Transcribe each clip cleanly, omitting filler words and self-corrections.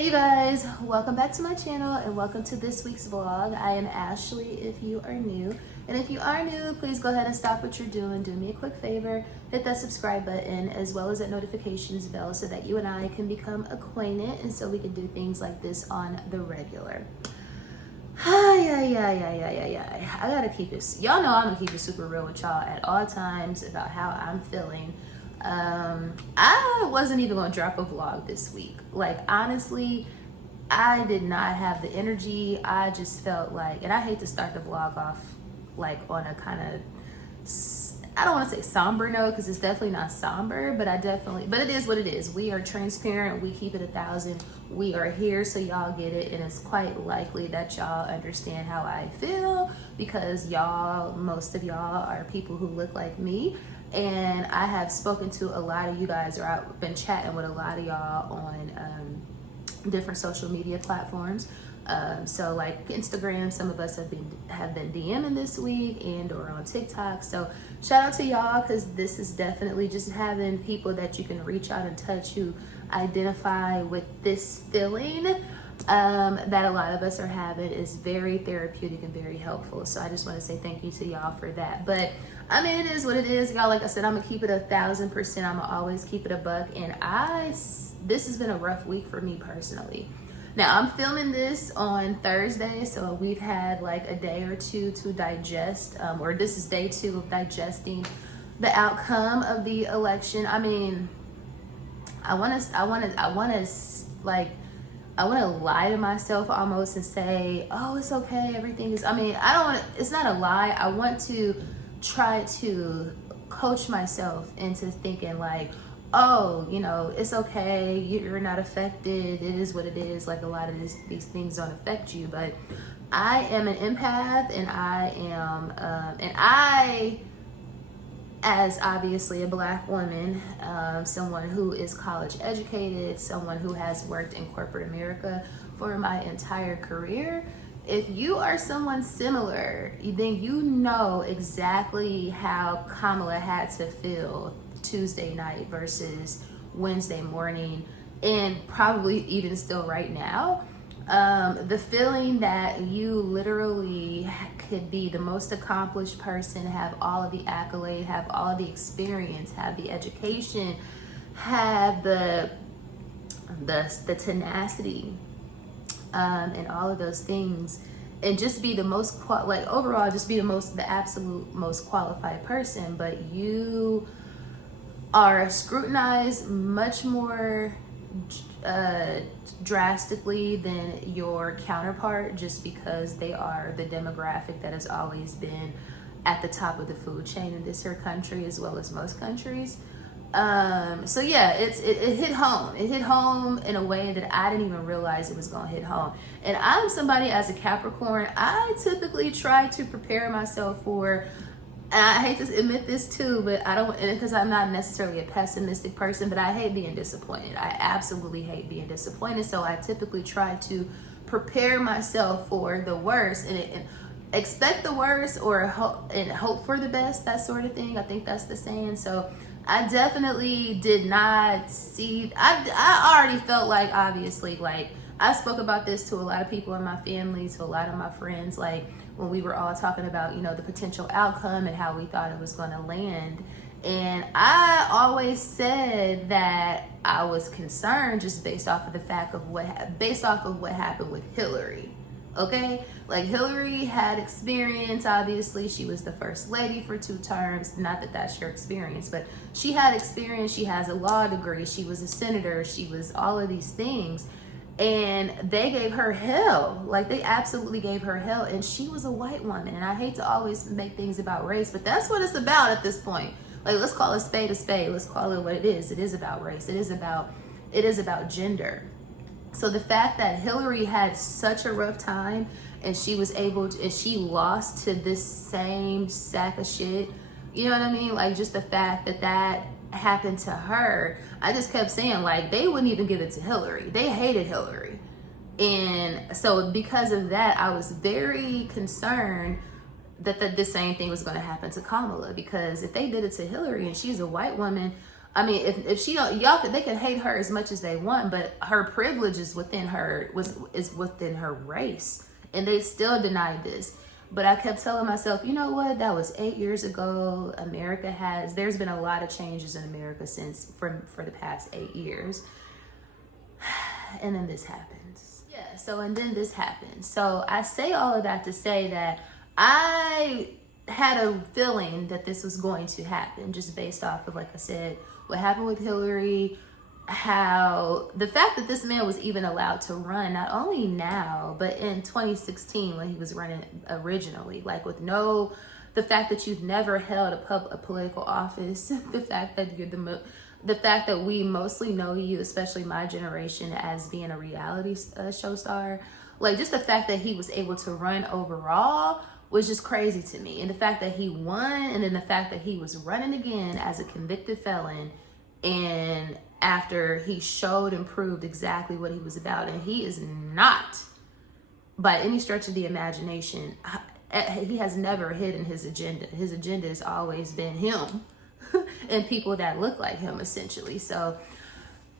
Hey you guys, welcome back to my channel and welcome to this week's vlog. I am Ashley if you are new. And if you are new, please go ahead and stop what you're doing. Do me a quick favor, hit that subscribe button as well as that notifications bell so that you and I can become acquainted and so we can do things like this on the regular. I gotta keep this. Y'all know I'm gonna keep it super real with y'all at all times about how I'm feeling. I wasn't even gonna drop a vlog this week. Like, honestly, I did not have the energy. I just felt like, and I hate to start the vlog off like on a kind of, I don't want to say somber note because it's definitely not somber, but but it is what it is. We are transparent. We keep it 1,000. We are here so y'all get it, and it's quite likely that y'all understand how I feel because most of y'all are people who look like me. And I have spoken to a lot of you guys, or I've been chatting with a lot of y'all on different social media platforms. So like Instagram, some of us have been DMing this week and or on TikTok. So shout out to y'all because this is definitely just having people that you can reach out and touch who identify with this feeling that a lot of us are having is very therapeutic and very helpful. So I just want to say thank you to y'all for that. But I mean, it is what it is, y'all. Like I said, I'm gonna keep it 1,000%. I'm gonna always keep it a buck. And this has been a rough week for me personally. Now I'm filming this on Thursday, so we've had like a day or two to digest, or this is day 2 of digesting the outcome of the election. I mean, I want to lie to myself almost and say, oh, it's okay, everything is, it's not a lie. I want to try to coach myself into thinking like, oh, it's okay, you're not affected, it is what it is. Like, a lot of these things don't affect you. But I am an empath, and I as obviously a Black woman, someone who is college educated, someone who has worked in corporate America for my entire career, if you are someone similar, then you know exactly how Kamala had to feel Tuesday night versus Wednesday morning, and probably even still right now. The feeling that you literally could be the most accomplished person, have all of the accolade, have all of the experience, have the education, have the tenacity, and all of those things, and just be the most overall just be the absolute most qualified person, but you are scrutinized much more drastically than your counterpart, just because they are the demographic that has always been at the top of the food chain in this here country, as well as most countries. So yeah, it hit home. It hit home in a way that I didn't even realize it was gonna hit home. And I'm somebody, as a Capricorn, I typically try to prepare myself for, and I hate to admit this too, but I don't, because I'm not necessarily a pessimistic person, but I hate being disappointed. I absolutely hate being disappointed. So I typically try to prepare myself for the worst and expect the worst, or hope for the best, that sort of thing. I think that's the saying. So I definitely did not see, I already felt like, obviously, like, I spoke about this to a lot of people in my family, to a lot of my friends, like when we were all talking about, the potential outcome and how we thought it was going to land. And I always said that I was concerned just based off of the fact of what happened with Hillary. Okay, like, Hillary had experience. Obviously, she was the first lady for 2 terms. Not that that's your experience, but she had experience. She has a law degree. She was a senator. She was all of these things. And they gave her hell. Like, they absolutely gave her hell. And she was a white woman. And I hate to always make things about race, but that's what it's about at this point. Like, let's call a spade a spade. Let's call it what it is. It is about race. It is about gender. So the fact that Hillary had such a rough time, and she lost to this same sack of shit, you know what I mean? Like, just the fact that happened to her, I just kept saying, like, they wouldn't even give it to Hillary. They hated Hillary. And so because of that, I was very concerned that the same thing was going to happen to Kamala, because if they did it to Hillary and she's a white woman, I mean, if she don't, they can hate her as much as they want, but her privilege is within her, is within her race, and they still denied this. But I kept telling myself, you know what? That was 8 years ago. There's been a lot of changes in America for the past 8 years. And then this happens. Yeah, and then this happens. So I say all of that to say that I had a feeling that this was going to happen, just based off of, like I said, what happened with Hillary, how the fact that this man was even allowed to run, not only now, but in 2016 when he was running originally, like the fact that you've never held a political office, the fact that the fact that we mostly know you, especially my generation, as being a reality show star, like just the fact that he was able to run overall was just crazy to me. And the fact that he won, and then the fact that he was running again as a convicted felon, and after he showed and proved exactly what he was about, and he is not, by any stretch of the imagination, he has never hidden his agenda. His agenda has always been him and people that look like him, essentially. So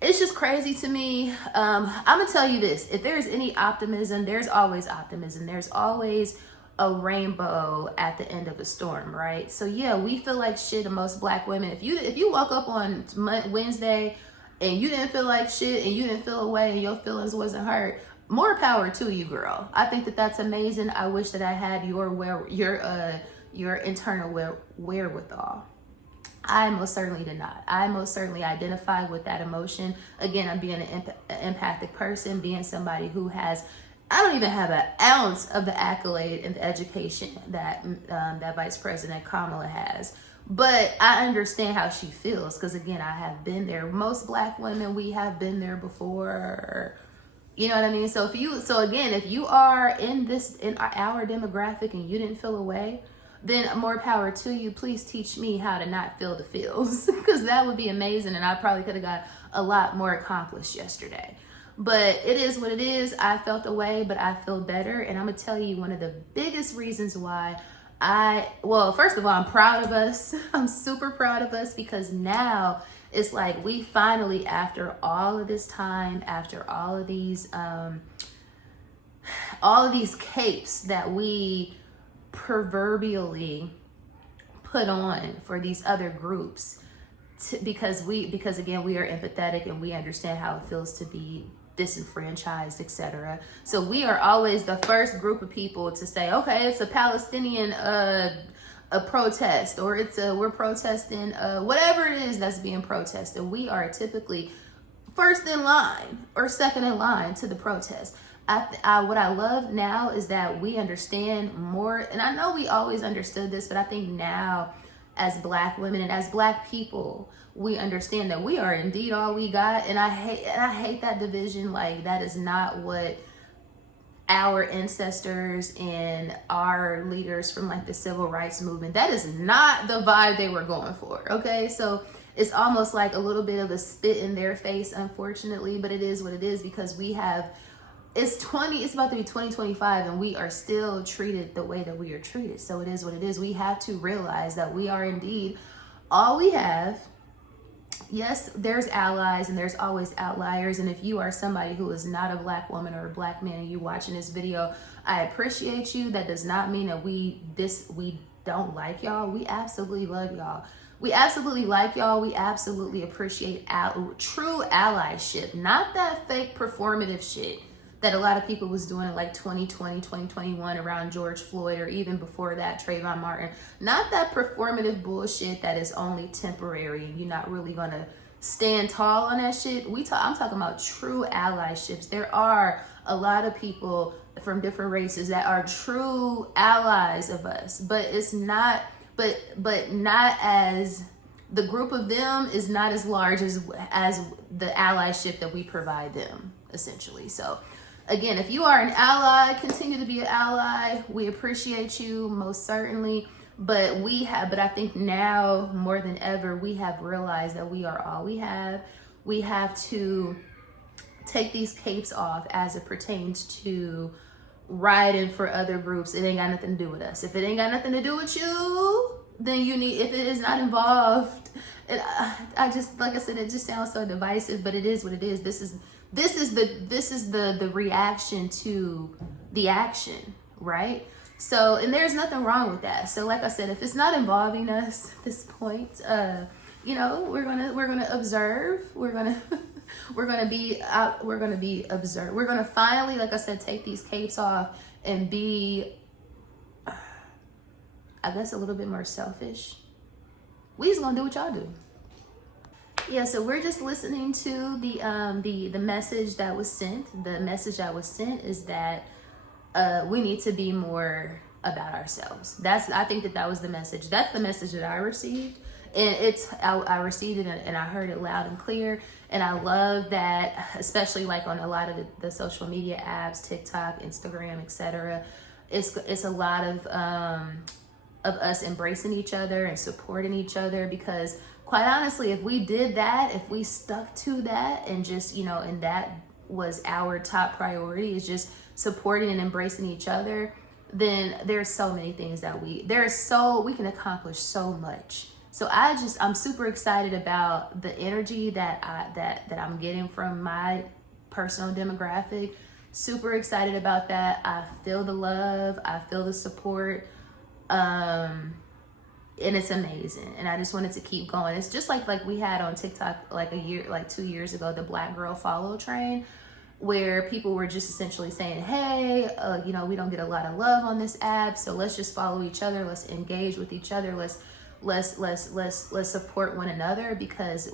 it's just crazy to me. I'm gonna tell you this: if there's any optimism, there's always optimism. There's always a rainbow at the end of a storm, right? So yeah, we feel like shit to most black women. If you woke up on Wednesday and you didn't feel like shit, and you didn't feel away, and your feelings wasn't hurt, more power to you, girl. I think that that's amazing. I wish that I had your internal wherewithal. I most certainly did not. I most certainly identify with that emotion. Again, I'm being an empathic person, being somebody who has, I don't even have an ounce of the accolade and the education that Vice President Kamala has. But I understand how she feels, because again, I have been there. Most black women, we have been there before. You know what I mean? So if you are in our demographic and you didn't feel away, then more power to you. Please teach me how to not feel the feels, because that would be amazing, and I probably could have got a lot more accomplished yesterday. But it is what it is. I felt away, but I feel better. And I'm gonna tell you one of the biggest reasons why first of all, I'm proud of us. I'm super proud of us, because now it's like we finally, after all of this time, after all of these capes that we proverbially put on for these other groups, because again, we are empathetic and we understand how it feels to be disenfranchised, etc. So we are always the first group of people to say, okay, it's a Palestinian a protest, or we're protesting whatever it is that's being protested. We are typically first in line or second in line to the protest. What I love now is that we understand more, and I know we always understood this, but I think now, as black women and as black people, we understand that we are indeed all we got. And I hate that division. Like, that is not what our ancestors and our leaders from like the civil rights movement, that is not the vibe they were going for. Okay, so it's almost like a little bit of a spit in their face, unfortunately, but it is what it is, because it's about to be 2025 and we are still treated the way that we are treated. So it is what it is. We have to realize that we are indeed all we have. Yes, there's allies and there's always outliers. And if you are somebody who is not a black woman or a black man and you watching this video, I appreciate you. That does not mean that we don't like y'all. We absolutely love y'all. We absolutely like y'all. We absolutely appreciate true allyship, not that fake performative shit that a lot of people was doing in like 2020, 2021 around George Floyd, or even before that, Trayvon Martin. Not that performative bullshit that is only temporary and you're not really gonna stand tall on that shit. I'm talking about true allyships. There are a lot of people from different races that are true allies of us, but it's not, but not as, the group of them is not as large as the allyship that we provide them, essentially. So again, if you are an ally, continue to be an ally. We appreciate you, most certainly. But I think now more than ever, we have realized that we are all we have. We have to take these capes off as it pertains to riding for other groups. It ain't got nothing to do with us. If it ain't got nothing to do with you, then you need, if it is not involved, and I just, like I said, it just sounds so divisive, but it is what it is. This is the reaction to the action, right? So, and there's nothing wrong with that. So like I said, if it's not involving us at this point, you know, we're gonna observe. We're gonna be out. We're gonna be observed. We're gonna finally, like I said, take these capes off and be, I guess, a little bit more selfish. We just gonna do what y'all do. Yeah, so we're just listening to the message that was sent. The message that was sent is that we need to be more about ourselves. I think that was the message. That's the message that I received, and I received it and I heard it loud and clear. And I love that, especially like on a lot of the social media apps, TikTok, Instagram, etc. It's a lot of us embracing each other and supporting each other, because quite honestly, if we did that, if we stuck to that, and just, you know, and that was our top priority, is just supporting and embracing each other, then there's so many things that we can accomplish so much. So I'm super excited about the energy that I'm getting from my personal demographic. Super excited about that. I feel the love, I feel the support. And it's amazing, and I just wanted to keep going. It's just like we had on TikTok like 2 years ago, the Black Girl Follow train, where people were just essentially saying, hey, you know, we don't get a lot of love on this app, so let's just follow each other, let's engage with each other, let's support one another, because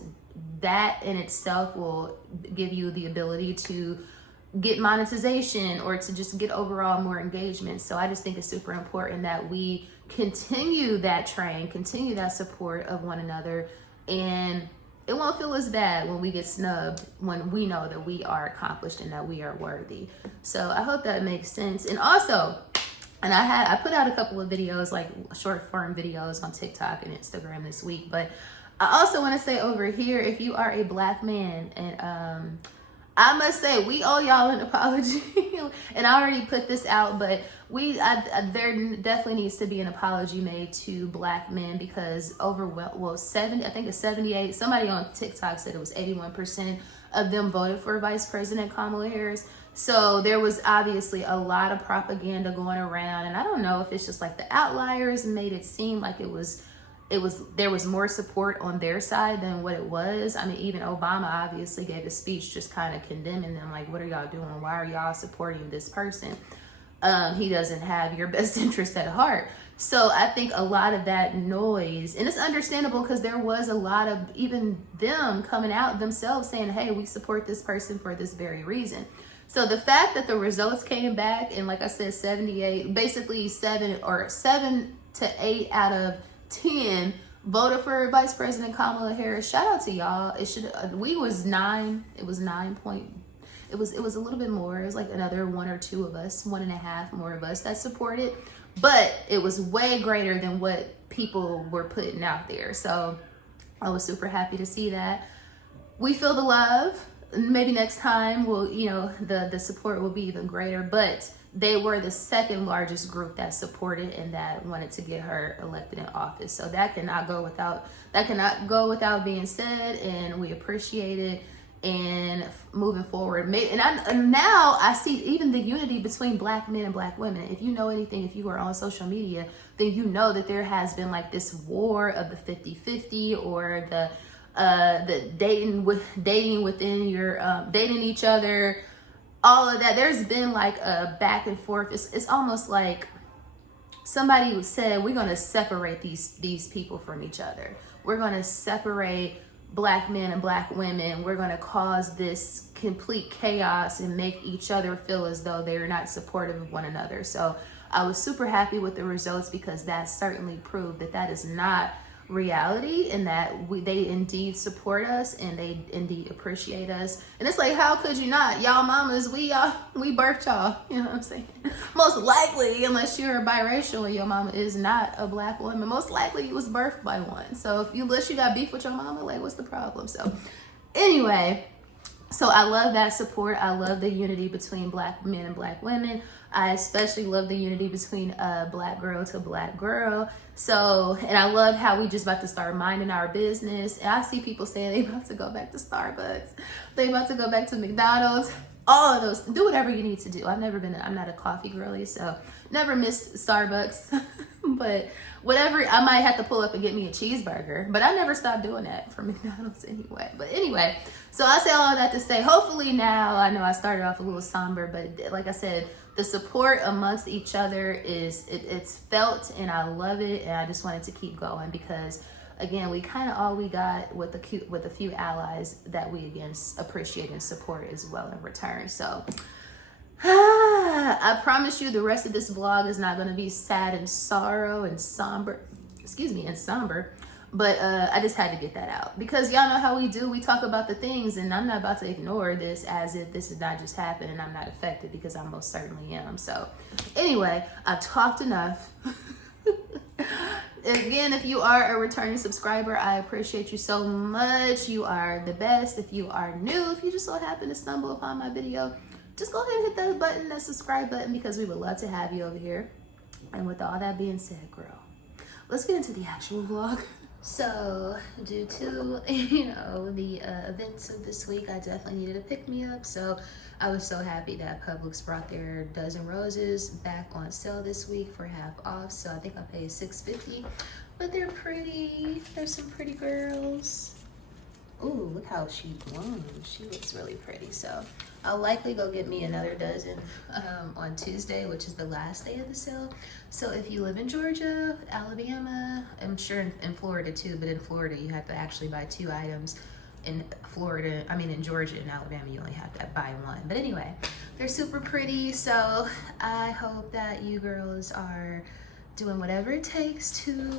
that in itself will give you the ability to get monetization or to just get overall more engagement. So I just think it's super important that we continue that train, continue that support of one another, and it won't feel as bad when we get snubbed, when we know that we are accomplished and that we are worthy. So I hope that makes sense. And also, and I put out a couple of videos, like short form videos on TikTok and Instagram this week, but I also want to say over here, if you are a Black man, and I must say, we owe y'all an apology. And I already put this out, but there definitely needs to be an apology made to Black men, because I think it's 78, somebody on TikTok said it was 81% of them voted for Vice President Kamala Harris. So there was obviously a lot of propaganda going around, and I don't know if it's just like the outliers made it seem like there was more support on their side than what it was. I mean, even Obama obviously gave a speech just kind of condemning them, like, what are y'all doing? Why are y'all supporting this person? He doesn't have your best interest at heart. So I think a lot of that noise, and it's understandable, because there was a lot of even them coming out themselves saying, hey, we support this person for this very reason. So the fact that the results came back, and like I said, 78, basically 7 to 8 out of 10 voted for Vice President Kamala Harris. Shout out to y'all. It was 9. It was 9 point. It was a little bit more. It was like another 1 or 2 of us, 1.5 more of us that supported, but it was way greater than what people were putting out there. So I was super happy to see that. We feel the love. Maybe next time the support will be even greater, but they were the second largest group that supported and that wanted to get her elected in office. So that cannot go without being said, and we appreciate it. And moving forward, and now I see even the unity between Black men and Black women. If you know anything, if you are on social media, then you know that there has been like this war of the 50-50, or the dating within your dating each other, all of that. There's been like a back and forth. It's almost like somebody said, we're going to separate these people from each other. We're going to separate Black men and Black women. We're going to cause this complete chaos and make each other feel as though they're not supportive of one another. So I was super happy with the results, because that certainly proved that is not reality, and that they indeed support us and they indeed appreciate us. And it's like, how could you not? Y'all mamas, we birthed y'all, you know what I'm saying? Most likely, unless you're biracial and your mama is not a Black woman, most likely you was birthed by one. So unless you got beef with your mama, like, what's the problem? So anyway, So I love that support. I love the unity between Black men and Black women. I especially love the unity between Black girl to Black girl. So, and I love how we just about to start minding our business. And I see people saying they about to go back to Starbucks. They about to go back to McDonald's. All of those, do whatever you need to do. I'm not a coffee girly, so never missed Starbucks. But whatever, I might have to pull up and get me a cheeseburger. But I never stopped doing that for McDonald's anyway. But anyway, so I say all that to say, hopefully now, I know I started off a little somber, but like I said, the support amongst each other it's felt, and I love it. And I just wanted to keep going because, again, we kind of all we got with a few allies that we again appreciate and support as well in return. So I promise you the rest of this vlog is not going to be sad and sorrow and somber, but I just had to get that out because y'all know how we do. We talk about the things, and I'm not about to ignore this as if this is not just happened and I'm not affected, because I most certainly am. So anyway, I've talked enough. Again, if you are a returning subscriber, I appreciate you so much. You are the best. If you are new, if you just so happen to stumble upon my video, just go ahead and hit that button, that subscribe button, because we would love to have you over here. And with all that being said, girl, let's get into the actual vlog. So due to, the events of this week, I definitely needed a pick-me-up. So I was so happy that Publix brought their dozen roses back on sale this week for half off. So I think I paid $6.50, but they're pretty. There's some pretty girls. Ooh, look how she bloomed. She looks really pretty. So I'll likely go get me another dozen on Tuesday, which is the last day of the sale. So if you live in Georgia, Alabama, I'm sure in Florida too, but in Florida you have to actually buy 2 items. In Georgia and Alabama, you only have to buy 1. But anyway, they're super pretty. So I hope that you girls are doing whatever it takes to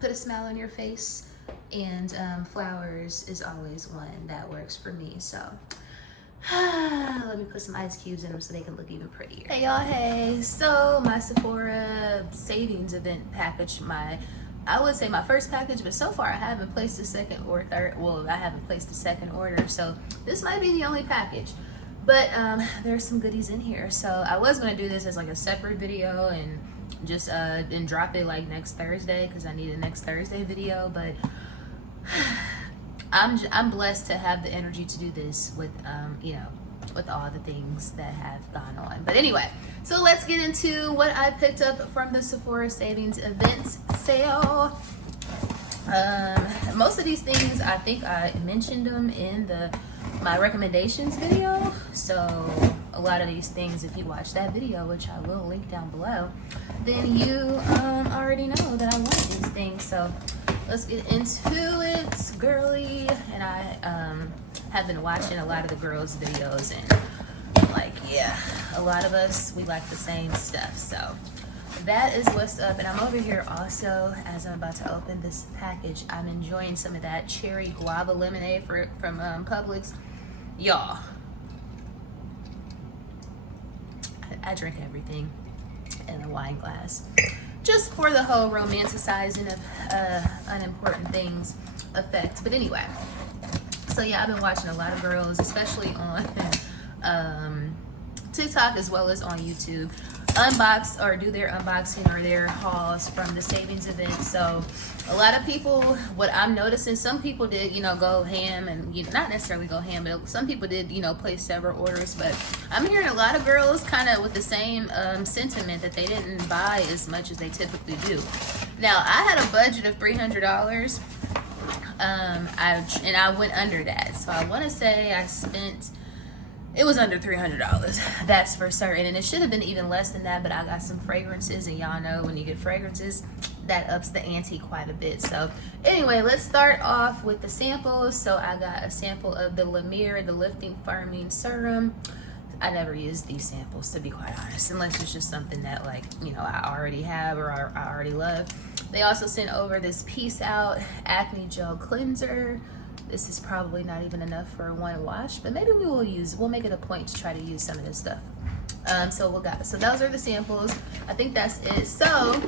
put a smile on your face. And flowers is always one that works for me. So let me put some ice cubes in them so they can look even prettier. Hey y'all, hey. So my Sephora savings event package, I would say my first package, but so far I haven't placed a second or third. Well, I haven't placed a second order, so this might be the only package. But there's some goodies in here. So I was gonna do this as like a separate video and just and drop it like next Thursday, because I need a next Thursday video. But I'm blessed to have the energy to do this with with all the things that have gone on. But anyway, so let's get into what I picked up from the Sephora Savings Events sale. Most of these things, I think I mentioned them in my recommendations video. So a lot of these things, if you watch that video, which I will link down below, then you already know that I want these things. So let's get into it, girly. And I have been watching a lot of the girls' videos, and like, yeah, a lot of us, we like the same stuff. So that is what's up. And I'm over here also, as I'm about to open this package, I'm enjoying some of that cherry guava lemonade from Publix. Y'all, I drink everything in a wine glass, just for the whole romanticizing of unimportant things effect. But anyway, so yeah, I've been watching a lot of girls, especially on TikTok as well as on YouTube, unbox or do their unboxing or their hauls from the savings event. So a lot of people, what I'm noticing, some people did, go ham, and not necessarily go ham, but some people did, place several orders. But I'm hearing a lot of girls kind of with the same sentiment, that they didn't buy as much as they typically do. Now, I had a budget of $300, and I went under that. So I want to say I spent, it was under $300, that's for certain. And it should have been even less than that, but I got some fragrances, and y'all know when you get fragrances, that ups the ante quite a bit. So anyway, let's start off with the samples. So I got a sample of the La Mer, the Lifting Firming Serum. I never use these samples, to be quite honest, unless it's just something that, like, I already have or I already love. They also sent over this Peace Out Acne Gel Cleanser. This is probably not even enough for one wash, but maybe we'll make it a point to try to use some of this stuff. So those are the samples. I think that's it. So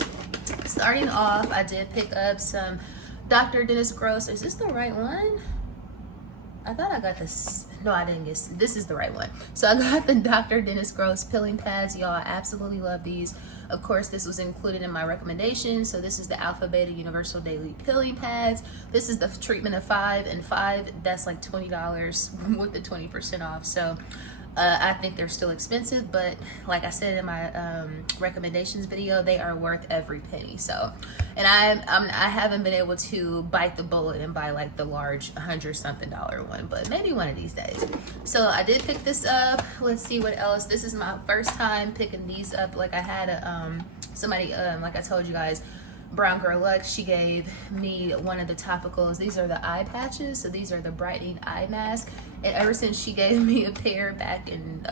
starting off, I did pick up some Dr. Dennis Gross. Is this the right one? I thought I got this. No, I didn't get this. Is the right one. So I got the Dr. Dennis Gross peeling pads. Y'all, I absolutely love these. Of course, this was included in my recommendation. So this is the Alpha Beta Universal Daily Peeling Pads. This is the treatment of 5, and 5, that's like $20 with the 20% off. So I think they're still expensive, but like I said in my recommendations video, they are worth every penny. So, and I haven't been able to bite the bullet and buy like the large $100-something one, but maybe one of these days. So I did pick this up. Let's see what else. This is my first time picking these up. Like I had somebody, like I told you guys, Brown Girl Lux, she gave me one of the topicals. These are the eye patches, so these are the brightening eye mask. And ever since she gave me a pair back in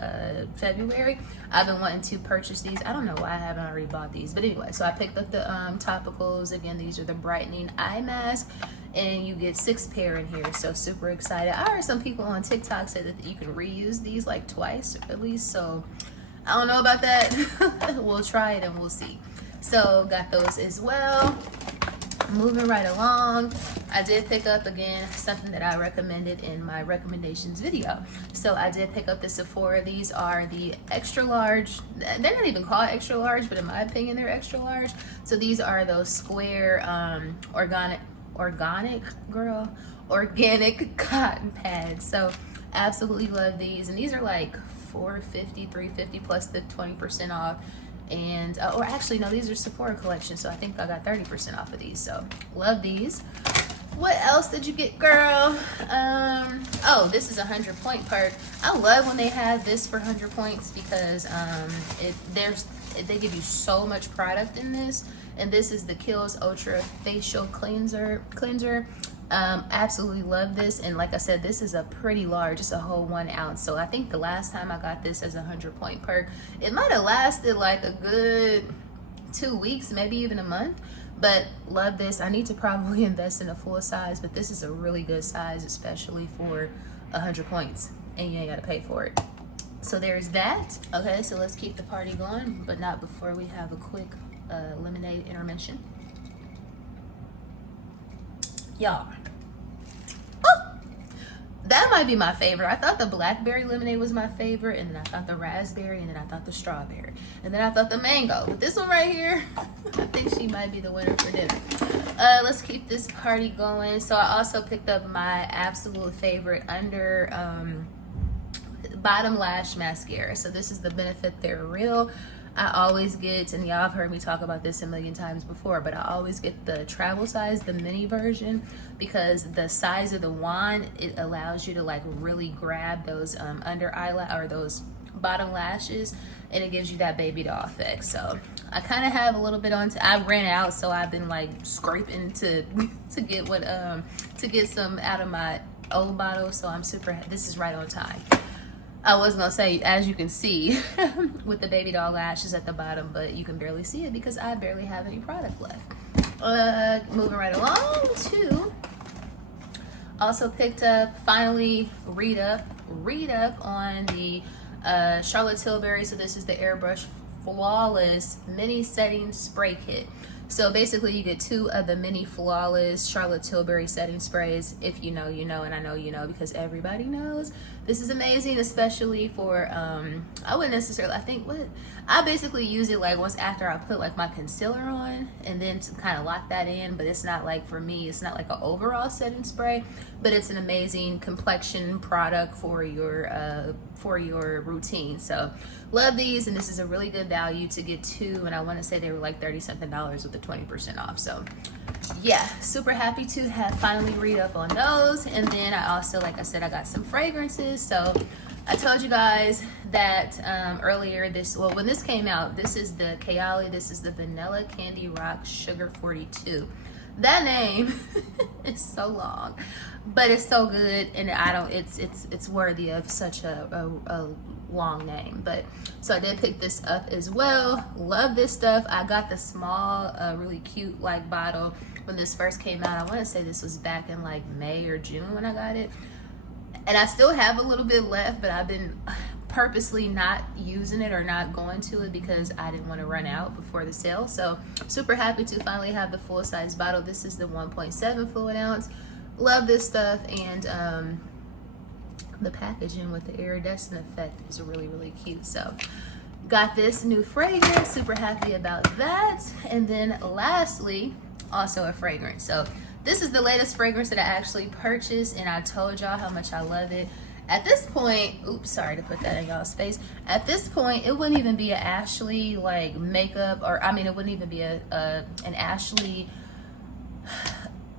February, I've been wanting to purchase these. I don't know why I haven't already bought these, but anyway, so I picked up the topicals. Again, these are the brightening eye mask, and you get 6 pair in here, so super excited. I heard some people on TikTok say that you can reuse these like twice at least, so I don't know about that. We'll try it and we'll see. So got those as well. Moving right along, I did pick up again something that I recommended in my recommendations video. So I did pick up the Sephora. These are the extra large. They're not even called extra large, but in my opinion they're extra large. So these are those square organic cotton pads. So absolutely love these, and these are like $4.50, $3.50 plus the 20% off. And or actually no, these are Sephora collection, so I think I got 30% off of these. So love these. What else did you get, girl? Oh, this is a 100-point perk. I love when they have this for 100 points because they give you so much product in this. And this is the Kiehl's Ultra Facial Cleanser. Absolutely love this, and like I said, this is a pretty large. It's a whole 1 ounce. So I think the last time I got this as a 100-point perk, it might have lasted like a good 2 weeks, maybe even a month. But love this. I need to probably invest in a full size, but this is a really good size, especially for 100 points, and you ain't gotta pay for it. So there's that. Okay, so let's keep the party going, but not before we have a quick lemonade intermission. Y'all, that might be my favorite. I thought the blackberry lemonade was my favorite, and then I thought the raspberry, and then I thought the strawberry, and then I thought the mango. But this one right here, I think she might be the winner for dinner. Let's keep this party going. So I also picked up my absolute favorite under bottom lash mascara. So this is the Benefit They're Real. I always get, and y'all have heard me talk about this a million times before, but I always get the travel size, the mini version, because the size of the wand, it allows you to like really grab those under eyelash or those bottom lashes, and it gives you that baby doll effect. So I kind of have a little bit on. I ran out, so I've been like scraping to get what to get some out of my old bottle. So I'm super. This is right on time. I was gonna say, as you can see, with the baby doll lashes at the bottom, but you can barely see it because I barely have any product left. Moving right along to, also picked up, finally, read up on the Charlotte Tilbury. So this is the Airbrush Flawless Mini Setting Spray Kit. So basically you get 2 of the mini flawless Charlotte Tilbury setting sprays. If you know, you know, and I know you know because everybody knows. This is amazing, especially for, I wouldn't necessarily, I basically use it like once after I put like my concealer on, and then to kind of lock that in, but it's not like, for me, it's not like an overall setting spray, but it's an amazing complexion product for your routine. So love these, and this is a really good value to get 2, and I want to say they were like $30-something with the 20% off. So yeah, super happy to have finally read up on those. And then I also, like I said, I got some fragrances. So I told you guys that earlier when this came out, this is the Kayali, this is the Vanilla Candy Rock Sugar 42. That name is so long, but it's so good, and it's worthy of such a long name. But so I did pick this up as well. Love this stuff. I got the small really cute like bottle when this first came out. I want to say this was back in like May or June when I got it, and I still have a little bit left, but I've been purposely not using it or not going to it because I didn't want to run out before the sale. So super happy to finally have the full size bottle. This is the 1.7 fluid ounce. Love this stuff, and the packaging with the iridescent effect is really, really cute. So got this new fragrance, super happy about that. And then lastly, also a fragrance. So this is the latest fragrance that I actually purchased, and I told y'all how much I love it. At this point, oops, sorry to put that in y'all's face. At this point, it wouldn't even be an Ashley like makeup, or I mean, it wouldn't even be an Ashley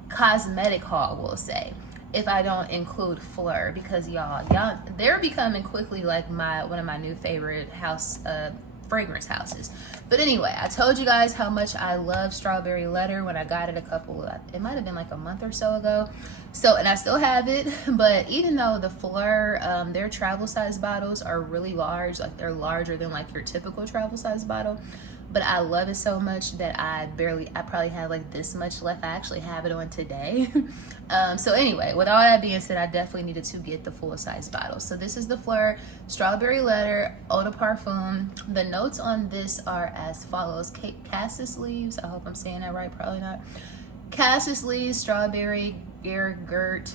cosmetic haul, we'll say, if I don't include Fleur, because y'all, they're becoming quickly like one of my new favorite house fragrance houses. But anyway, I told you guys how much I love Strawberry Letter when I got it it might have been like a month or so ago. So, and I still have it, but even though the Fleur, their travel size bottles are really large, like they're larger than like your typical travel size bottle, but I love it so much that I probably have like this much left. I actually have it on today. So anyway, with all that being said, I definitely needed to get the full size bottle. So this is the Fleur Strawberry Letter Eau de Parfum. The notes on this are as follows: cassis leaves, I hope I'm saying that right, probably not. Cassis leaves, strawberry, gert,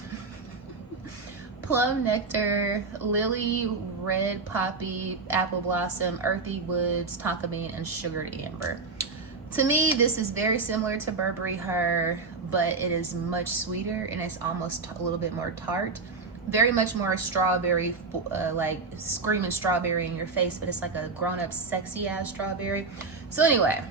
plum nectar, lily, red poppy, apple blossom, earthy woods, tonka bean, and sugared amber. To me, this is very similar to Burberry Her, but it is much sweeter and it's almost a little bit more tart. Very much more strawberry, like screaming strawberry in your face, but it's like a grown-up sexy ass strawberry. So anyway,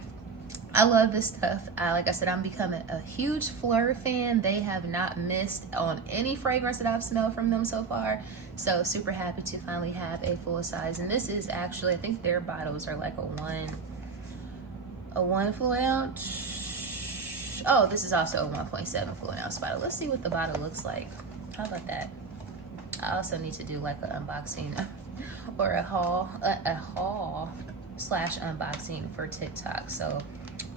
I love this stuff. Like I said, I'm becoming a huge Fleur fan. They have not missed on any fragrance that I've smelled from them so far. So super happy to finally have a full size. And this is actually, I think their bottles are like a one fluid ounce. Oh, this is also a 1.7 fluid ounce bottle. Let's see what the bottle looks like. How about that? I also need to do like an unboxing or a haul / unboxing for TikTok. So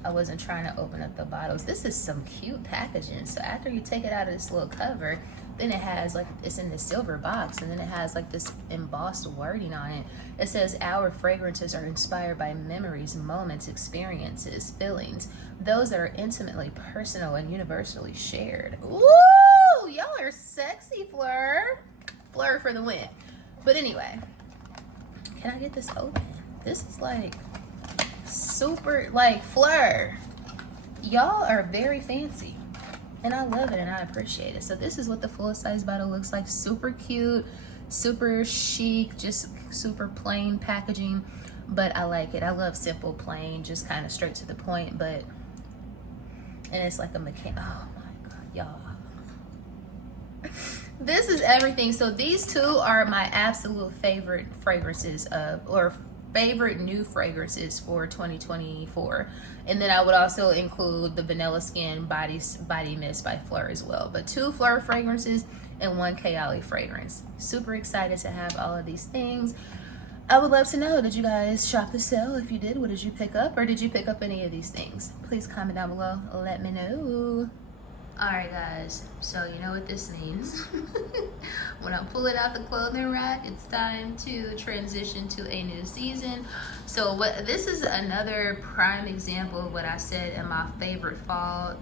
I wasn't trying to open up the bottles. This is some cute packaging. So after you take it out of this little cover, then it has like, it's in the silver box, and then it has like this embossed wording on it. It says, our fragrances are inspired by memories, moments, experiences, feelings, those that are intimately personal and universally shared. Ooh, y'all are sexy, Fleur. Fleur for the win. But anyway, can I get this open? This is like super, like, Fleur, y'all are very fancy, and I love it and I appreciate it. So this is what the full size bottle looks like. Super cute, super chic, just super plain packaging, but I like it. I love simple, plain, just kind of straight to the point. But and it's like a oh my god, y'all, this is everything. So these two are my absolute favorite fragrances or favorite new fragrances for 2024. And then I would also include the Vanilla Skin Body Mist by Fleur as well. But 2 Fleur fragrances and 1 Kayali fragrance. Super excited to have all of these things. I would love to know, did you guys shop the sale? If you did, what did you pick up? Or did you pick up any of these things? Please comment down below, let me know. Alright guys, so you know what this means. When I'm pulling out the clothing rack, it's time to transition to a new season. So this is another prime example of what I said in my favorite fall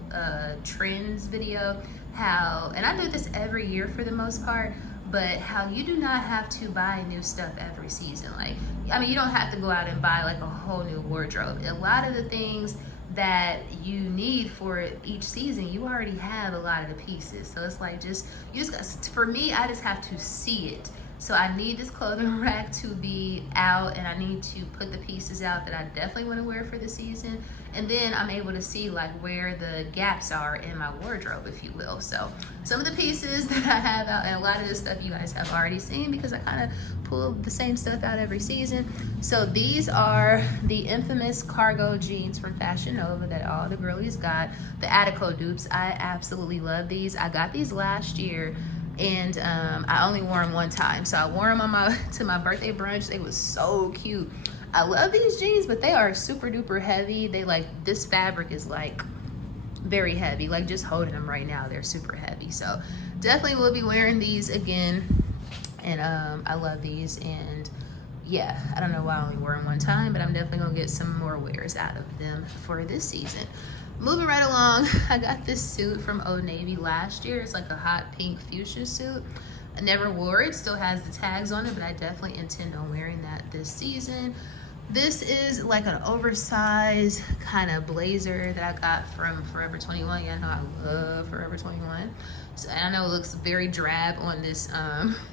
trends video. How, and I do this every year for the most part, but how you do not have to buy new stuff every season. Like, I mean, you don't have to go out and buy like a whole new wardrobe. A lot of the things that you need for each season, you already have a lot of the pieces. So it's like for me, I just have to see it. So I need this clothing rack to be out, and I need to put the pieces out that I definitely want to wear for the season. And then I'm able to see like where the gaps are in my wardrobe, if you will. So some of the pieces that I have out, and a lot of this stuff you guys have already seen because I kind of pull the same stuff out every season. So these are the infamous cargo jeans from Fashion Nova that all the girlies got. The Attico dupes, I absolutely love these. I got these last year, and I only wore them one time. So I wore them on to my birthday brunch. They was so cute. I love these jeans, but they are super duper heavy. They like, this fabric is like very heavy. Like just holding them right now, they're super heavy. So definitely will be wearing these again. And I love these. And yeah, I don't know why I only wore them one time, but I'm definitely gonna get some more wears out of them for this season. Moving right along, I got this suit from Old Navy last year. It's like a hot pink fuchsia suit. I never wore it, still has the tags on it, but I definitely intend on wearing that this season. This is like an oversized kind of blazer that I got from Forever 21. Yeah, I know I love Forever 21. So I know it looks very drab on this,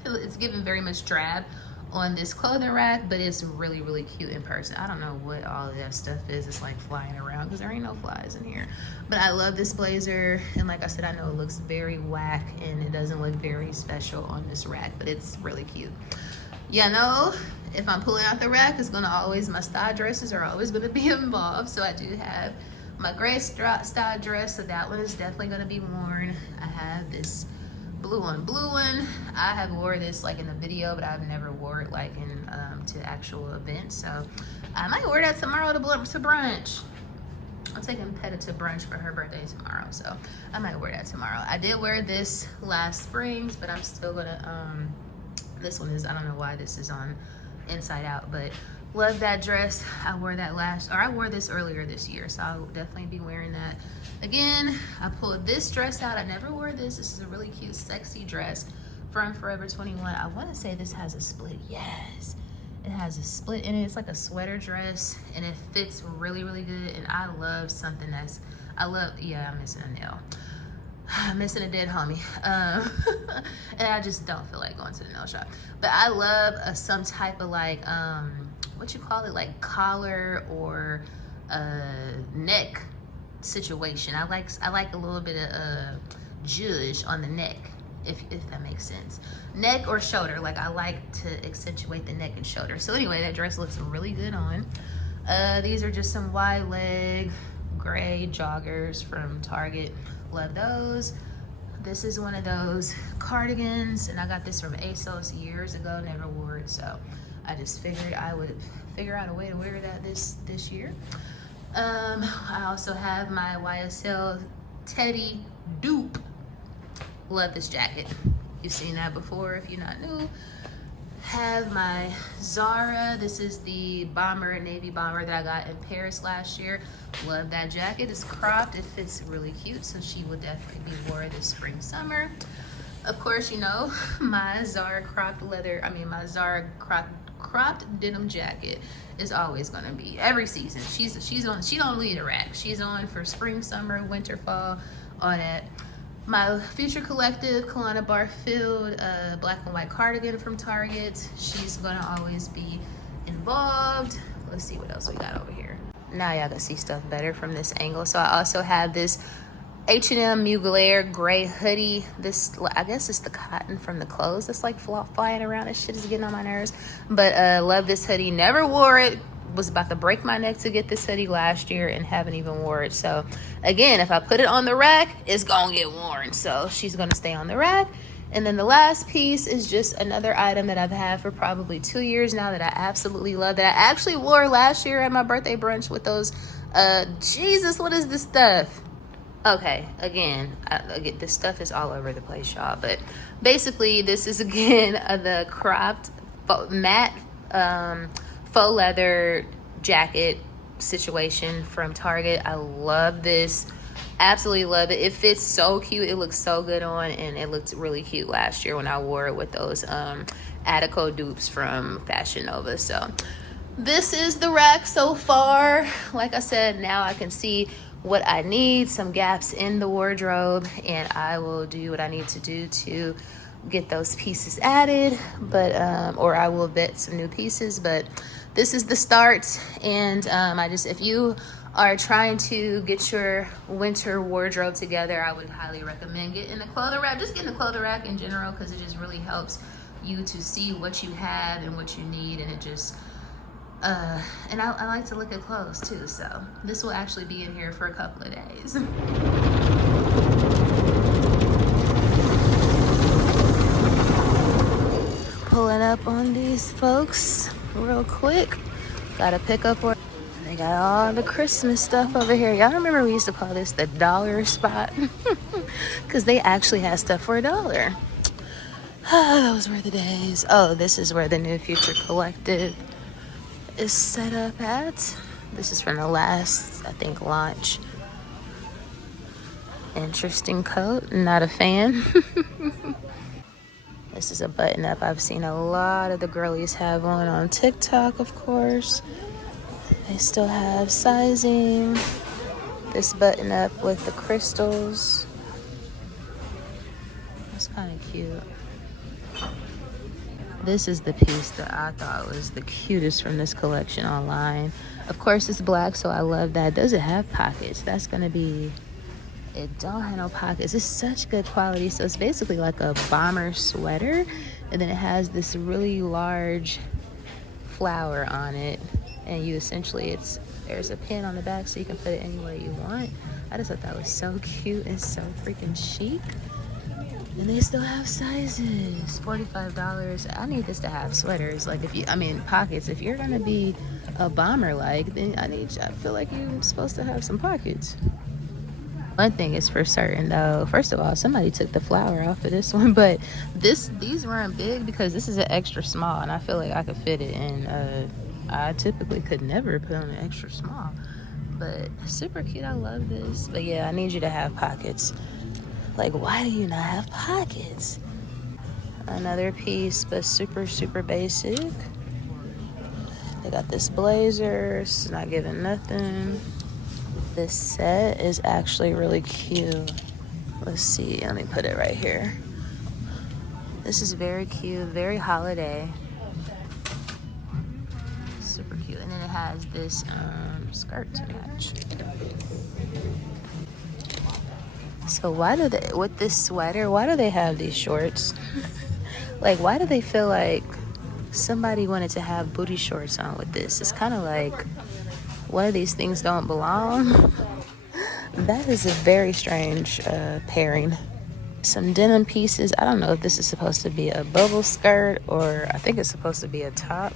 it's giving very much drab on this clothing rack, but it's really, really cute in person. I don't know what all of that stuff is. It's like flying around because there ain't no flies in here. But I love this blazer. And like I said, I know it looks very whack and it doesn't look very special on this rack, but it's really cute. Yeah, no, if I'm pulling out the rack, it's gonna always, my style dresses are always gonna be involved. So I do have my gray style dress, so that one is definitely gonna be worn. I have this blue one. I have wore this like in the video, but I've never wore it like in to actual events. So I might wear that tomorrow to brunch. I'm taking Petta to brunch for her birthday tomorrow, so I might wear that tomorrow. I did wear this last spring, but I'm still gonna this one is, I don't know why this is on inside out, but love that dress. I wore that I wore this earlier this year, so I'll definitely be wearing that again. I pulled this dress out. I never wore this. This is a really cute, sexy dress from Forever 21. I want to say this has a split. Yes, it has a split in it. It's like a sweater dress, and it fits really, really good. And I love something that's, yeah, I'm missing a nail. I'm missing a dead homie. And I just don't feel like going to the nail shop. But I love some type of like, what you call it, like collar or neck situation. I like a little bit of zhuzh on the neck, if that makes sense. Neck or shoulder, like I like to accentuate the neck and shoulder. So anyway, that dress looks really good on. These are just some wide leg gray joggers from Target. Love those. This is one of those cardigans, and I got this from ASOS years ago, never wore it, so I just figured I would figure out a way to wear that this year. I also have my YSL Teddy dupe. Love this jacket. You've seen that before if you're not new. Have my Zara. This is the bomber, navy bomber that I got in Paris last year. Love that jacket. It's cropped. It fits really cute, so she will definitely be worn this spring, summer. Of course, you know, my Zara cropped denim jacket is always gonna be every season. She's on. She don't leave the rack. She's on for spring, summer, winter, fall, all that. My Future Collective Kalana Barfield black and white cardigan from Target. She's gonna always be involved. Let's see what else we got over here. Now y'all can see stuff better from this angle. So I also have this H&M Mugler gray hoodie. This, I guess it's the cotton from the clothes that's like flying around. This shit is getting on my nerves. But love this hoodie. Never wore it. Was about to break my neck to get this hoodie last year and haven't even wore it. So again, if I put it on the rack, it's gonna get worn. So she's gonna stay on the rack. And then the last piece is just another item that I've had for probably 2 years now that I absolutely love, that I actually wore last year at my birthday brunch with those, Jesus, what is this stuff? Okay, again, this stuff is all over the place, y'all. But basically, this is, again, the cropped matte faux leather jacket situation from Target. I love this. Absolutely love it. It fits so cute. It looks so good on, and it looked really cute last year when I wore it with those Attico dupes from Fashion Nova. So this is the rack so far. Like I said, now I can see what I need, some gaps in the wardrobe, and I will do what I need to do to get those pieces added, but or I will vet some new pieces. But this is the start, and if you are trying to get your winter wardrobe together, I would highly recommend getting a clothing rack. Just getting a clothing rack in general, because it just really helps you to see what you have and what you need, and it just and I like to look at clothes too, so this will actually be in here for a couple of days. Pulling up on these folks real quick. Gotta pick up where they got all the Christmas stuff over here. Y'all remember we used to call this the dollar spot? Because they actually had stuff for $1. Those were the days. Oh, this is where the new Future Collective is set up at. This is from the last, I think, launch. Interesting coat. Not a fan. This is a button up I've seen a lot of the girlies have on TikTok, of course. They still have sizing. This button up with the crystals. That's kind of cute. This is the piece that I thought was the cutest from this collection online. Of course, it's black, so I love that. Does it have pockets? That's gonna be, it don't have no pockets. It's such good quality. So it's basically like a bomber sweater, and then it has this really large flower on it, and you essentially, there's a pin on the back so you can put it anywhere you want. I just thought that was so cute and so freaking chic. And they still have sizes. $45. I need this to have sweaters. Like, pockets. If you're gonna be a bomber, then I feel like you're supposed to have some pockets. One thing is for certain though. First of all, somebody took the flower off of this one, but these weren't big because this is an extra small, and I feel like I could fit it in. I typically could never put on an extra small, but super cute. I love this. But yeah, I need you to have pockets. Like, why do you not have pockets? Another piece, but super, super basic. They got this blazer. It's not giving nothing. This set is actually really cute. Let's see. Let me put it right here. This is very cute. Very holiday. Super cute. And then it has this skirt to match. So why do they, with this sweater, why do they have these shorts? Like, why do they feel like somebody wanted to have booty shorts on with this? It's kind of like one of these things don't belong. That is a very strange pairing. Some denim pieces. I don't know if this is supposed to be a bubble skirt or I think it's supposed to be a top,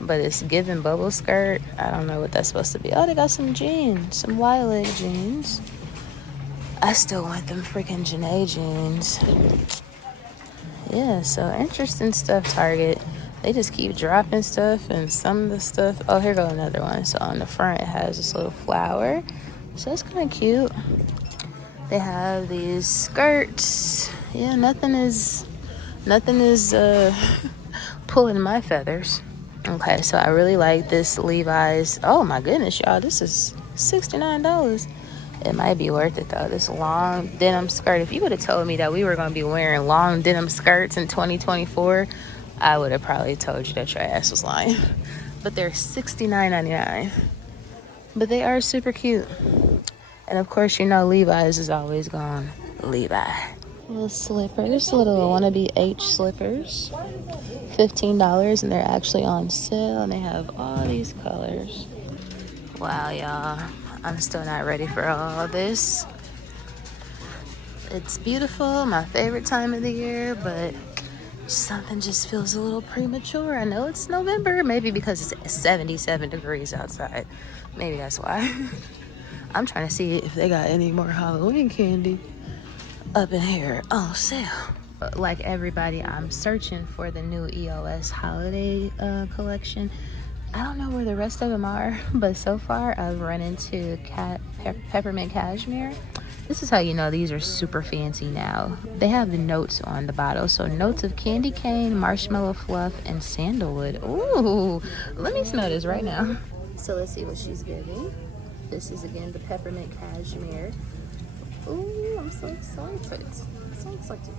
but it's given bubble skirt. I don't know what that's supposed to be. Oh, they got some jeans, some wide leg jeans. I still want them freaking Janae jeans. Yeah, so interesting stuff, Target. They just keep dropping stuff, and some of the stuff... Oh, here go another one. So on the front, it has this little flower. So it's kind of cute. They have these skirts. Yeah, nothing is pulling my feathers. Okay, so I really like this Levi's. Oh my goodness, y'all. This is $69. It might be worth it though. This long denim skirt. If you would have told me that we were going to be wearing long denim skirts in 2024, I would have probably told you that your ass was lying. But they're $69.99. But they are super cute. And of course, you know Levi's is always gone. Levi. Little slipper. There's little wannabe H slippers. $15, and they're actually on sale, and they have all these colors. Wow, y'all. I'm still not ready for all this. It's beautiful, my favorite time of the year, but something just feels a little premature. I know it's November, maybe because it's 77 degrees outside. Maybe that's why. I'm trying to see if they got any more Halloween candy up in here on sale. Like everybody, I'm searching for the new EOS holiday collection. I don't know where the rest of them are, but so far I've run into peppermint cashmere. This is how you know these are super fancy now. They have the notes on the bottle. So notes of candy cane, marshmallow fluff, and sandalwood. Ooh, let me smell this right now. So let's see what she's giving. This is again the peppermint cashmere. Ooh, I'm so excited. So excited.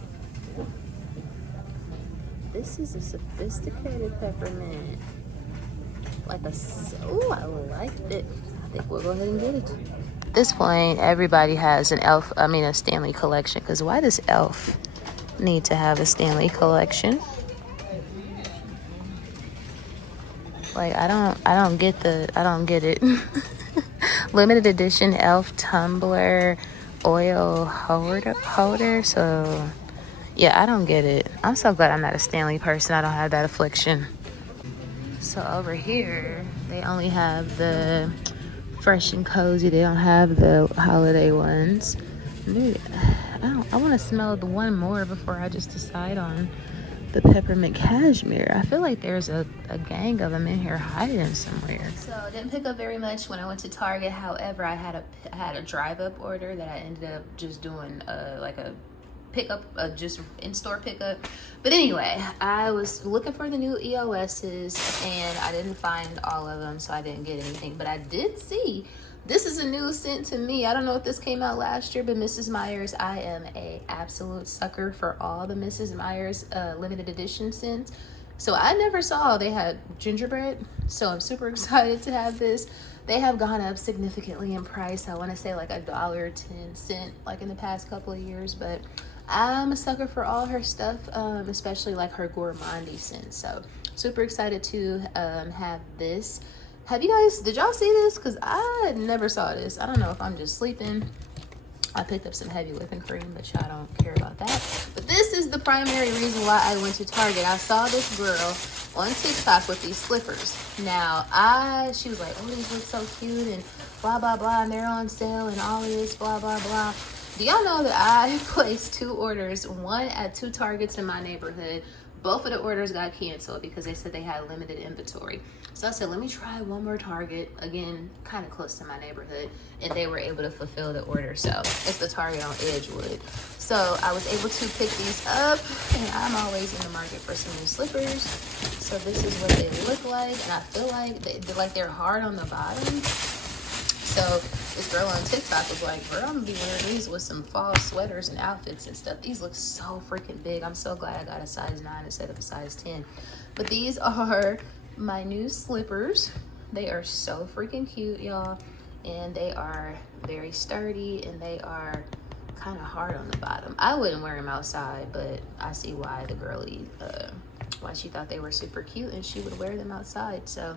This is a sophisticated peppermint. Like a, ooh, I like it. I think we'll go ahead and get it. At this point, everybody has a Stanley collection. Because why does Elf need to have a Stanley collection? Like, I don't get it. Limited edition Elf tumbler oil holder. So, yeah, I don't get it. I'm so glad I'm not a Stanley person. I don't have that affliction. So over here, they only have the fresh and cozy. They don't have the holiday ones. I want to smell the one more before I just decide on the peppermint cashmere. I feel like there's a gang of them in here hiding somewhere. So I didn't pick up very much when I went to Target. However, I had a drive-up order that I ended up just doing like a pickup, just in-store pickup. But anyway, I was looking for the new EOS's and I didn't find all of them, so I didn't get anything. But I did see, this is a new scent to me. I don't know if this came out last year, but Mrs. Meyer's, I am a absolute sucker for all the Mrs. Meyer's limited edition scents. So I never saw they had gingerbread, so I'm super excited to have this. They have gone up significantly in price. I want to say like $1.10 like in the past couple of years, but I'm a sucker for all her stuff, especially like her gourmandy scent. So super excited to have this. Have you guys, did y'all see this? Because I never saw this. I don't know if I'm just sleeping. I picked up some heavy whipping cream, but y'all don't care about that. But this is the primary reason why I went to Target. I saw this girl on TikTok with these slippers. Now, she was like, oh, these look so cute and blah, blah, blah, and they're on sale and all of this, blah, blah, blah. Do y'all know that I placed 2 orders, one at 2 Targets in my neighborhood? Both of the orders got canceled because they said they had limited inventory. So I said, let me try one more Target, again, kind of close to my neighborhood, and they were able to fulfill the order. So it's the Target on Edgewood. So I was able to pick these up, and I'm always in the market for some new slippers. So this is what they look like, and I feel like they're hard on the bottom. So this girl on TikTok was like, bro, I'm gonna be wearing these with some fall sweaters and outfits and stuff. These look so freaking big. I'm so glad I got a size 9 instead of a size 10. But these are my new slippers. They are so freaking cute, y'all. And they are very sturdy, and they are kind of hard on the bottom. I wouldn't wear them outside, but I see why the girlie, why she thought they were super cute and she would wear them outside. So,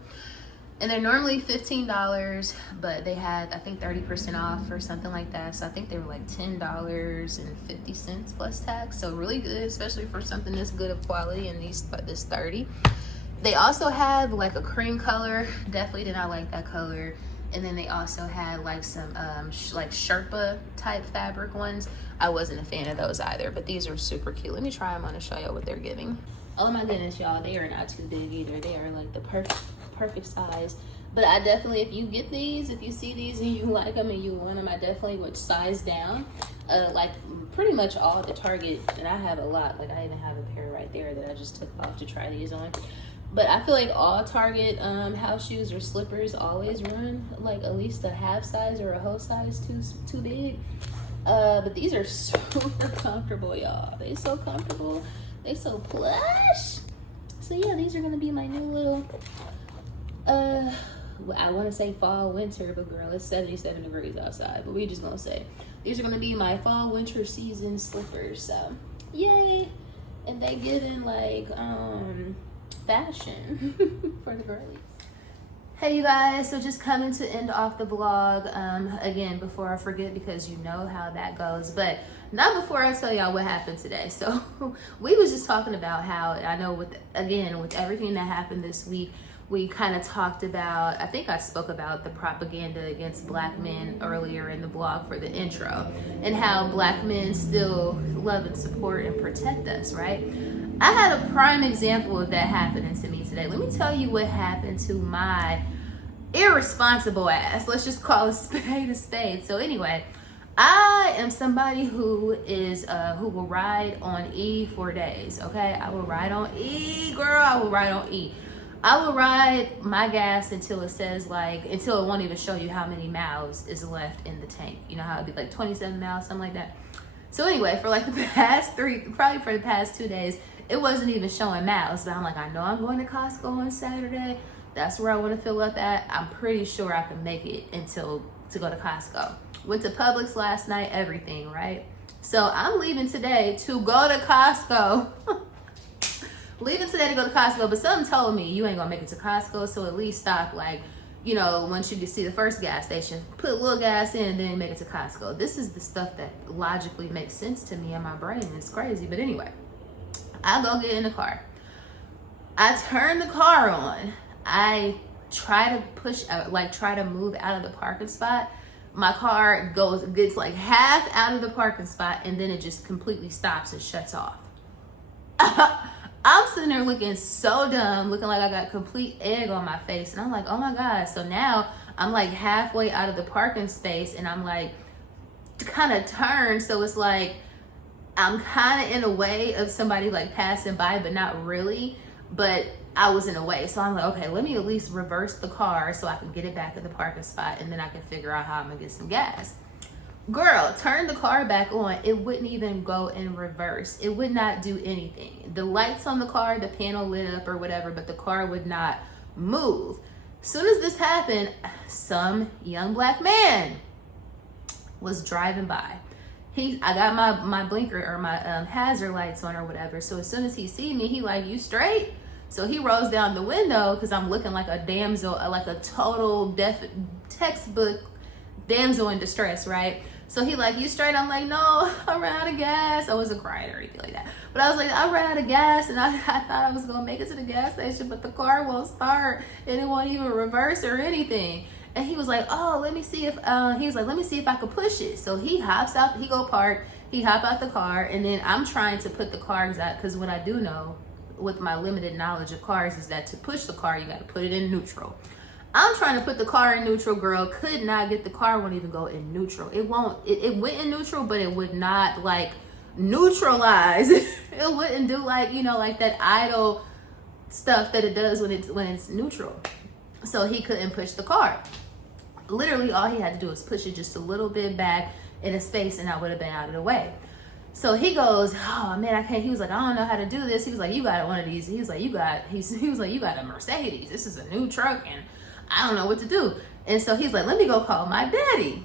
and they're normally $15, but they had, I think, 30% off or something like that. So I think they were like $10.50 plus tax. So really good, especially for something this good of quality, and this 30. They also have like a cream color. Definitely did not like that color. And then they also had like some like Sherpa type fabric ones. I wasn't a fan of those either, but these are super cute. Let me try them on and show y'all what they're giving. Oh my goodness, y'all, they are not too big either. They are like the perfect size. But I definitely, if you get these, if you see these and you like them and you want them, I definitely would size down. Like pretty much all at the Target, and I have a lot. Like I even have a pair right there that I just took off to try these on. But I feel like all Target house shoes or slippers always run like at least a half size or a whole size too big. But these are super comfortable, y'all. They so comfortable. They so plush. So yeah, these are gonna be my new little I want to say fall winter, but girl, it's 77 degrees outside. But we just gonna say these are gonna be my fall winter season slippers. So yay. And they giving like fashion for the girlies. Hey you guys, so just coming to end off the vlog again before I forget, because you know how that goes, but not before I tell y'all what happened today. So we was just talking about how, I know with everything that happened this week, we kind of talked about, I think I spoke about the propaganda against black men earlier in the vlog for the intro, and how black men still love and support and protect us, right? I had a prime example of that happening to me today. Let me tell you what happened to my irresponsible ass. Let's just call a spade a spade. So anyway, I am somebody who will ride on E for days, okay? I will ride on E, girl, I will ride on E. I will ride my gas until it says until it won't even show you how many miles is left in the tank. You know how it'd be like 27 miles, something like that. So anyway, for like the past probably for the past 2 days, it wasn't even showing miles, but I'm like, I know I'm going to Costco on Saturday. That's where I want to fill up at. I'm pretty sure I can make it to go to Costco. Went to Publix last night, everything, right? So I'm leaving today to go to Costco. Leaving today to go to Costco, but something told me you ain't gonna make it to Costco, so at least stop, once you see the first gas station, put a little gas in and then make it to Costco. This is the stuff that logically makes sense to me in my brain. It's crazy, but anyway. I go get in the car. I turn the car on. I try to move out of the parking spot. My car gets like half out of the parking spot, and then it just completely stops and shuts off. I'm sitting there looking so dumb, looking like I got complete egg on my face. And I'm like, oh my God. So now I'm like halfway out of the parking space, and I'm like kind of turned. So it's like, I'm kind of in a way of somebody like passing by, but not really. But I was in a way. So I'm like, okay, let me at least reverse the car so I can get it back in the parking spot, and then I can figure out how I'm gonna get some gas. Girl, turn the car back on. It wouldn't even go in reverse. It would not do anything. The lights on the car, the panel lit up or whatever, but the car would not move. Soon as this happened, some young black man was driving by. I got my blinker or my hazard lights on or whatever. So as soon as he see me, he like, you straight? So he rolls down the window because I'm looking like a damsel, like a total textbook damsel in distress, right? So he like, you straight? I'm like, no, I ran out of gas. I wasn't crying or anything like that. But I was like, I ran out of gas, and I thought I was going to make it to the gas station, but the car won't start and it won't even reverse or anything. And he was like, oh, let me see if, let me see if I could push it. So he hops out, he go park, he hop out the car, and then I'm trying to put the cars out, because what I do know with my limited knowledge of cars is that to push the car, you got to put it in neutral. I'm trying to put the car in neutral, girl. Could not get the car, won't even go in neutral. It won't, it went in neutral, but it would not like neutralize. It wouldn't do like, you know, like that idle stuff that it does when it's neutral. So he couldn't push the car. Literally all he had to do was push it just a little bit back in a space, and I would have been out of the way. So he goes, oh man, I can't. He was like, I don't know how to do this. He was like, you got one of these. He was like, you got a Mercedes. This is a new truck, and I don't know what to do. And so he's like, let me go call my daddy.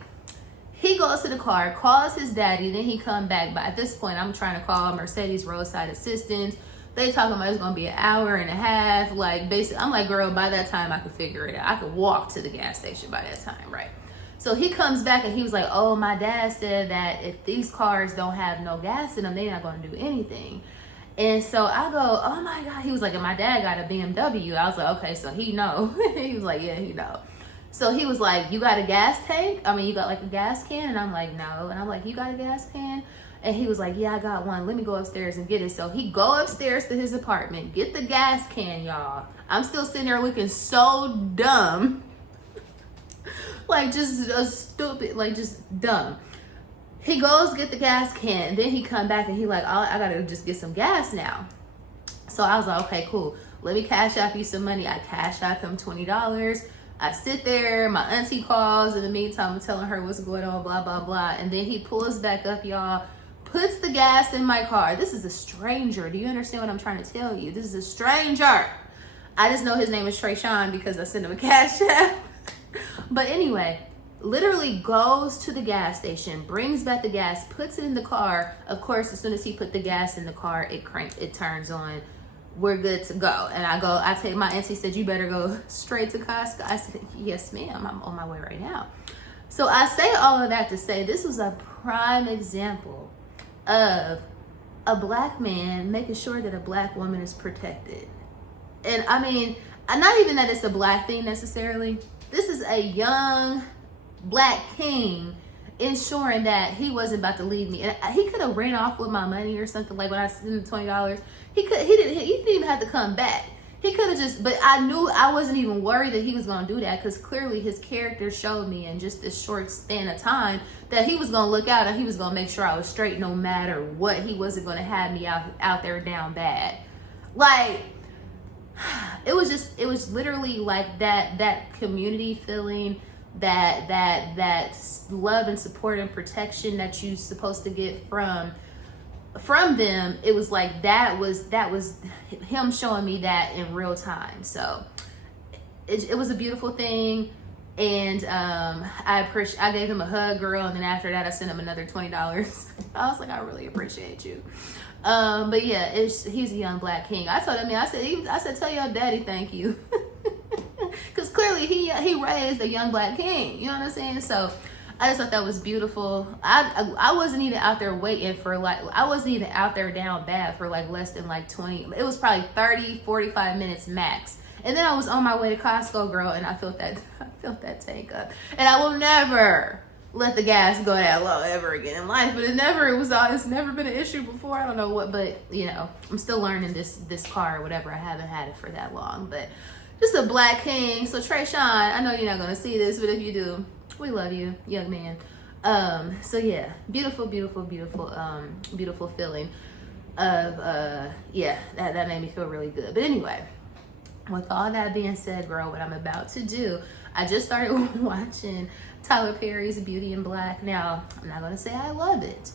He goes to the car, calls his daddy, then he come back. But at this point, I'm trying to call Mercedes roadside assistance. They talking about it's gonna be an hour and a half. Like basically, I'm like, girl, by that time I could figure it out. I could walk to the gas station by that time, right? So he comes back and he was like, oh, my dad said that if these cars don't have no gas in them, they're not gonna do anything. And so I go, oh my God. He was like, and my dad got a BMW. I was like, okay, so he know. He was like, yeah, he know. So he was like, you got a gas tank? I mean, you got like a gas can? And I'm like, no. And I'm like, you got a gas can? And he was like, yeah, I got one. Let me go upstairs and get it. So he go upstairs to his apartment, get the gas can, y'all. I'm still sitting there looking so dumb. Like just stupid, like just dumb. He goes get the gas can, and then he come back and he like, oh, I gotta just get some gas now. So I was like, okay, cool. Let me cash out you some money. I cash out him $20. I sit there, my auntie calls. In the meantime, I'm telling her what's going on, blah, blah, blah. And then he pulls back up, y'all, puts the gas in my car. This is a stranger. Do you understand what I'm trying to tell you? This is a stranger. I just know his name is Trayshawn because I sent him a cash app. But anyway, literally goes to the gas station, brings back the gas, puts it in the car. Of course, as soon as he put the gas in the car, it turns on. We're good to go. And I tell you, my auntie said, you better go straight to Costco. I said, yes, ma'am, I'm on my way right now. So I say all of that to say this was a prime example of a black man making sure that a black woman is protected. And I mean, not even that it's a black thing necessarily. This is a young black king ensuring that he wasn't about to leave me. And he could have ran off with my money or something. Like when I sent him $20, he didn't even have to come back. He could have just, but I knew I wasn't even worried that he was going to do that, because clearly his character showed me in just this short span of time that he was going to look out and he was going to make sure I was straight no matter what. He wasn't going to have me out there down bad. Like, it was literally like that community feeling, that love and support and protection that you're supposed to get from them. It was like that was him showing me that in real time. So it was a beautiful thing. And I gave him a hug, girl, and then after that I sent him another $20. I was like, I really appreciate you. But yeah, he's a young black king. I told him, I said, tell your daddy thank you. Because clearly he raised a young black king. You know what I'm saying? So I just thought that was beautiful. I wasn't even out there waiting for I wasn't even out there down bad for like less than like 20. It was probably 30, 45 minutes max. And then I was on my way to Costco, girl, and I filled that tank up. And I will never let the gas go that low ever again in life. But it's never been an issue before. I don't know what, but you know, I'm still learning this car or whatever. I haven't had it for that long, but just a black king. So Trayshawn, I know you're not gonna see this, but if you do, we love you, young man. So yeah, beautiful, beautiful, beautiful, beautiful feeling of yeah, that made me feel really good. But anyway, with all that being said, girl, what I'm about to do, I just started watching Tyler Perry's Beauty in Black. Now, I'm not gonna say I love it.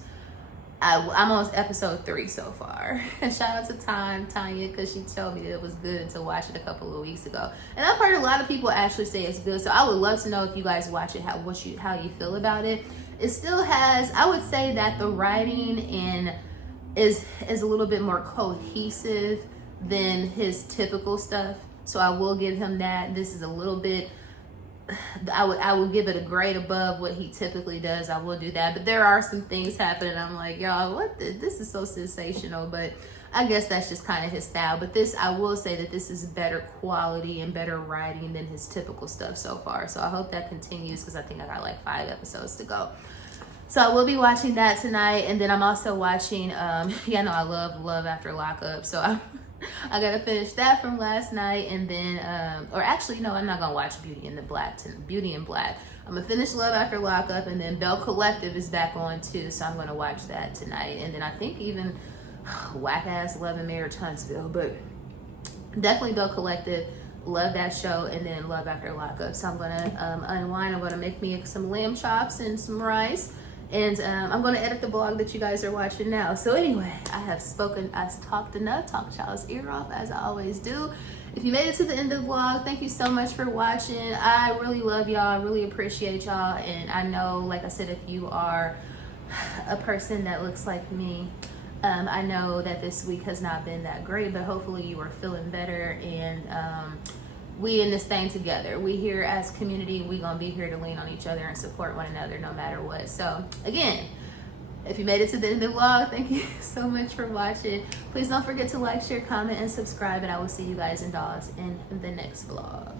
I'm on episode 3 so far. And shout out to Tanya, because she told me that it was good to watch it a couple of weeks ago. And I've heard a lot of people actually say it's good. So I would love to know if you guys watch it, how you feel about it. It still has, I would say that the writing is a little bit more cohesive than his typical stuff. So I will give him that. This is a little bit, I would give it a grade above what he typically does. I will do that. But there are some things happening. I'm like, y'all, this is so sensational. But I guess that's just kind of his style. But this, I will say that this is better quality and better writing than his typical stuff so far. So I hope that continues, because I think I got like 5 episodes to go. So I will be watching that tonight. And then I'm also watching, yeah, no, I love After Lockup. So I gotta finish that from last night, and then or actually no, I'm not gonna watch Beauty in Black. I'm gonna finish Love After Lockup, and then Belle Collective is back on too, so I'm gonna watch that tonight. And then I think even whack ass Love and Marriage Huntsville, but definitely Belle Collective, love that show. And then Love After Lockup. So I'm gonna unwind. I'm gonna make me some lamb chops and some rice. And I'm going to edit the vlog that you guys are watching now. So anyway, I've talked enough, talked y'all's ear off as I always do. If you made it to the end of the vlog, thank you so much for watching. I really love y'all. I really appreciate y'all. And I know, like I said, if you are a person that looks like me, I know that this week has not been that great, but hopefully you are feeling better. And we in this thing together. We here as community, we gonna be here to lean on each other and support one another no matter what. So again, if you made it to the end of the vlog, thank you so much for watching. Please don't forget to like, share, comment, and subscribe, and I will see you guys and dolls in the next vlog.